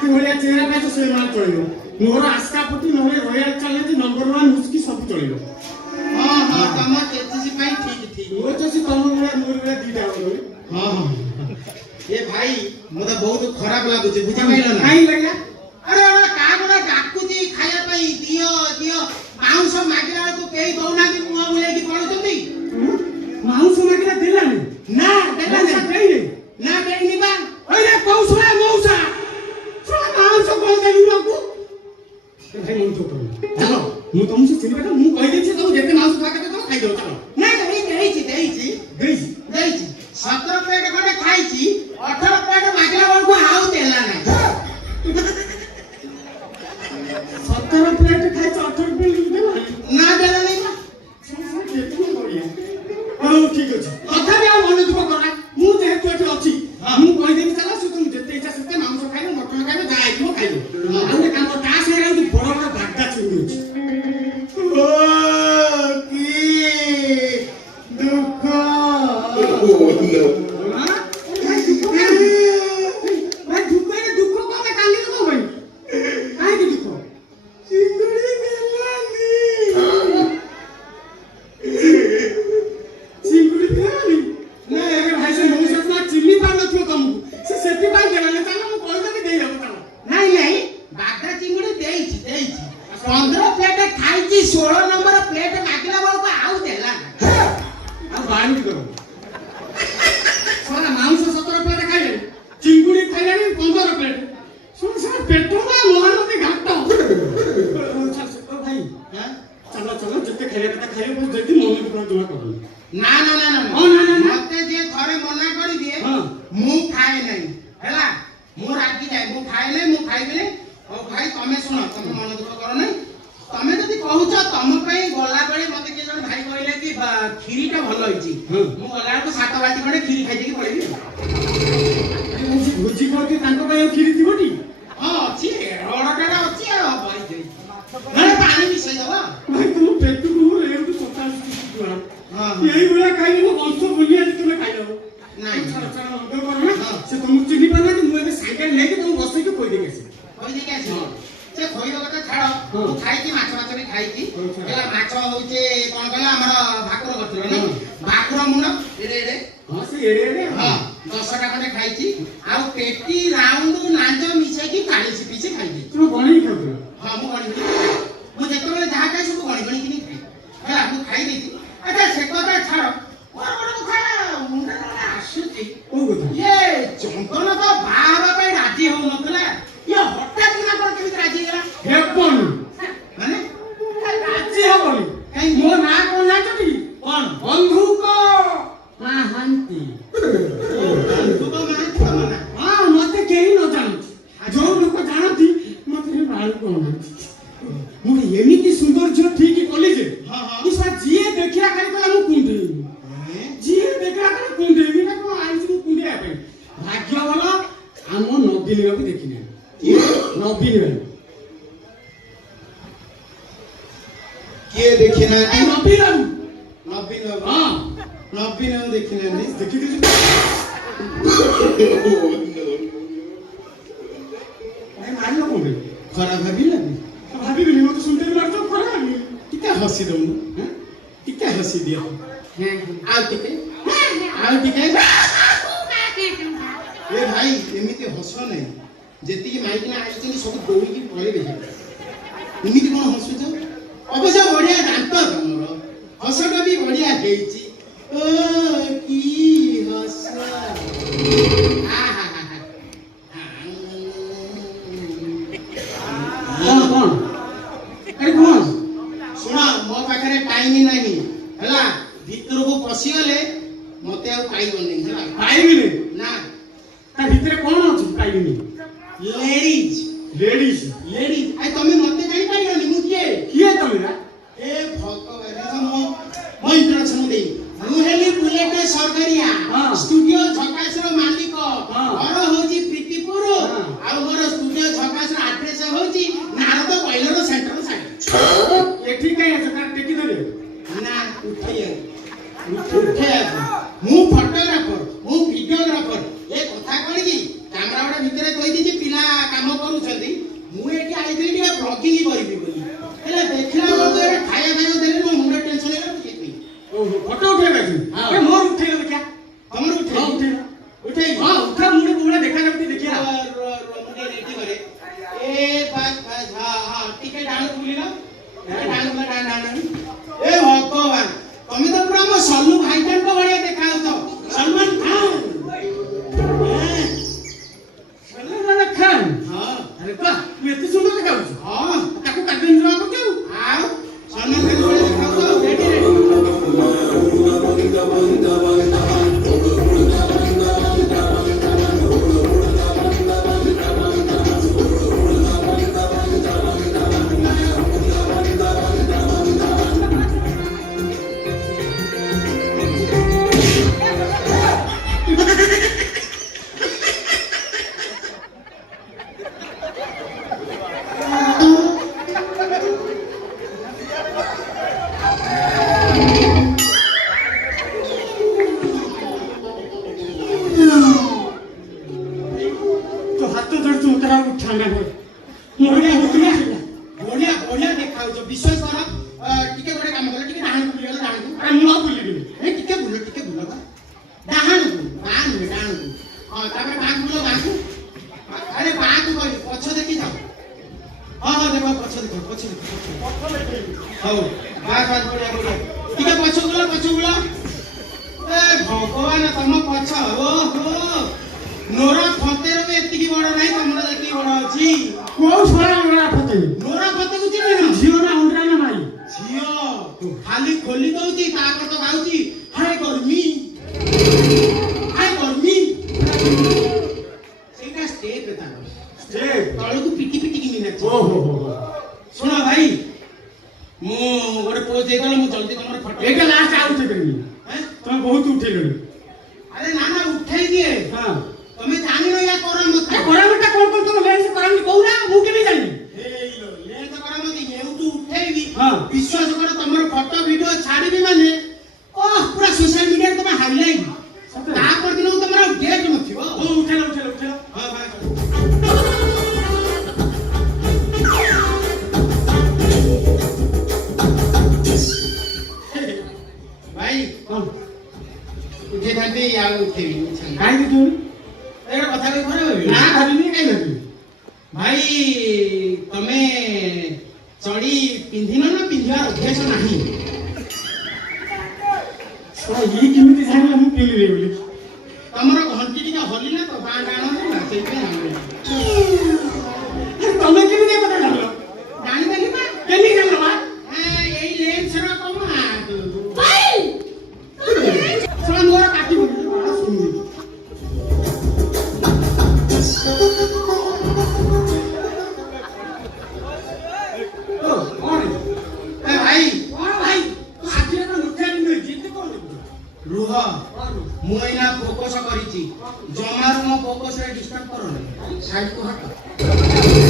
हाथी भलिया चेहरा पाइछ से मान चलियो मोर आस्कापति नहे रॉयल चैलेंज नंबर 1 मुस्की सब चलियो हां हां तम तेजी पाई ठीक ठीक वो तो सी तम मोर वे दीटा हो हां हां ए भाई मोदा बहुत खराब लागु छै बुझा पाइलो ना काई लागला अरे का गोडा डाकुची खाया पाई दियो दियो मांस मागिला को केई दौना कि मुआ मुले कि पडुचंती मांस मागिला देलानी ना देलानी देई ना देई बा ओरे कौशला मौसा छोरा मांस कोन देलु लोगु भाई मन तो चलो मु तुमसे चिनी बेटा मु कहि देछि तुम जेते मांस खा के तो खाइ दो चलो ना देई 17 प्लेट खडे खाइछि 18 प्लेट मागिला बळको हाउ देला ना 17 प्लेट खाइ 18 प्लेट देला ना देला नहीं ओ ठीक अछि कथा भी आ मन दुख करा मु जेहेतु एठी अछि मु कहि देबि चला सु तुम जेते इच्छा सेते मांस खाइबो मटन खाइबो गाय खाइबो आउने काम ता से राउndi बड़ बड़ बागदा चिंगुडी अछि ओ की दुख फोटोग्राफर ये कथा कौन की कैमरा वाला भितर कहि दी पिला काम करू डाल बुलिला डाल ए भगवान তুমি তো পুরো আমার সল্লু ভাইজান কো বড়িয়া দেখাউছ সলমান খান ସଲମାନ ଖାନ ହଁ ଆରେ ବାଃ ତୁ ଏତେ ସୁନ୍ଦର ଦେଖାଯାଉଛୁ ହଁ ତାକୁ କାଟିଂ ଜମା କରୁଛୁ ଆଉ ସଲମାନ ଖାନ ବଡିଆ ଦେखाଉଛ ରେଡି ତୋ ହାତ ଧରୁଛୁ ତାର ଉଠାନା କର ବଢିଆ ବଢିଆ ବଢିଆ ବଢିଆ ଦେખાଉଛ ବିଶ୍ୱାସ କର ଟିକେ ଗୋଟେ କାମ କର ଟିକେ ଡାହାଣକୁ ବୁଲିଗଲ ଡାହାଣକୁ ଆରେ ମୁଁ ଆଉ ବୁଲିବିନି ଏ ଟିକେ ବୁଲ ବା ଡାହାଣକୁ ବାଁ ନୁହେଁ ଡାହାଣକୁ ହଁ ତାପରେ ବାଁକୁ ବୁଲ ବାଁକୁ ଆରେ ବାଁକୁ କହିଲି ପଛ ଦେଖି ଯାଅ ହଁ ଦେଖ ପଛ ଦେଖ ହଉ ବାଁ ବଢିଆ ବଢିଆ ଟିକେ ପଛ ବୁଲ ଏ ଭଗବାନ ତମ ପଛ ଓହୋ ନୋରା ଫତେର ବି ଏତିକି ବଡ ନାହିଁ ତମର ଯେତିକି ବଡ ଅଛି କୋଉ ଛଡା ନୋରା ଫତେ ନୋରା ଫତେକୁ ଚିହ୍ନିନ ଝିଅ ନା ଅଣ୍ଡରା ନା ମାଇ ଝିଅ ଖାଲି ଖୋଲି ଦଉଛି ତାପରେ ତ ଗାଉଛି ହାय ଗର୍ମି ସେଇଟା ଷ୍ଟେପ ତାର ଷ୍ଟେପ ତଳକୁ ପିଟି କି ମିନାଛି ଓହୋ ଶୁଣ ଭାଇ ମୁଁ ଗୋଟେ ପୋଜ ଦେଇଦେଲେ ମୁଁ ଜଲ୍ଦି ତମର ଫଟୋ ଏଇଟା ଲାଷ୍ଟ ଆଉ ଉଠେଇପାରିବି ତମେ ବହୁତ ଉଠେଇଲଣି ଆରେ ନା ଉଠେଇ ଦିଏ ହଁ ତମେ ଜାଣିନ ୟା କରାମତି କରାମଟା କଣ କଣ ତମ ଲେନ୍ସ କରାମତି କହୁନା ମୁଁ କେମିତି ଜାଣିବି ଲେନ୍ସ କରାମତି ଏଉଠୁ ଉଠେଇବି ହଁ ବିଶ୍ୱାସ କର ତମର ଫଟୋ ଭିଡିଓ ଛାଡ଼ିବି ମାନେ ପୁରା ସୋସିଆଲ ମିଡିଆରେ ତମେ ହାଇଲାଇଟ୍ ତାପର ଦିନକୁ ତମର ଡେଟ୍ ନଥିବ ଉଠେଇଲ ହଁ ଭାଇ ହଁ ଉଠେଇଥାନ୍ତି ଆଉ ଉଠେଇବି କାହିଁକି ତୁ ଏଇଟା କଥା କହି ଖରାପ ନା ଭାବିନି କାହିଁ ଭାବିବି ଭାଇ ତମେ ଚଢି ପିନ୍ଧିନ ନା ପିନ୍ଧିବାର ଅଭ୍ୟାସ ନାହିଁ ଇଏ କେମିତି ଜାଣିଲା ମୁଁ ପିନ୍ଧିବି ବୋଲି ତମର ଘଣ୍ଟି ଟିକେ ହଲିଲା ତ ବାଁ ଡାଣ ହେଲା ସେଇଥିପାଇଁ ଜାଣିଲି ତମେ କେମିତି ଏ କଥା ଜାଣିଲ ଜାଣିଦେଲି ବା କେମିତି ଜାଣିଲ ବା ଏଇ ଲେନ୍ସର କମ ଶୁଣ ମୋର କାଟିବ ଶୁଣିବି ରୁହ ମୁଁ ଏଇନା ଫୋକସ କରିଛି ଜମାରୁ ମୋ ଫୋକସରେ ଡିଷ୍ଟର୍ବ କର ସାଇଡକୁ ହଟ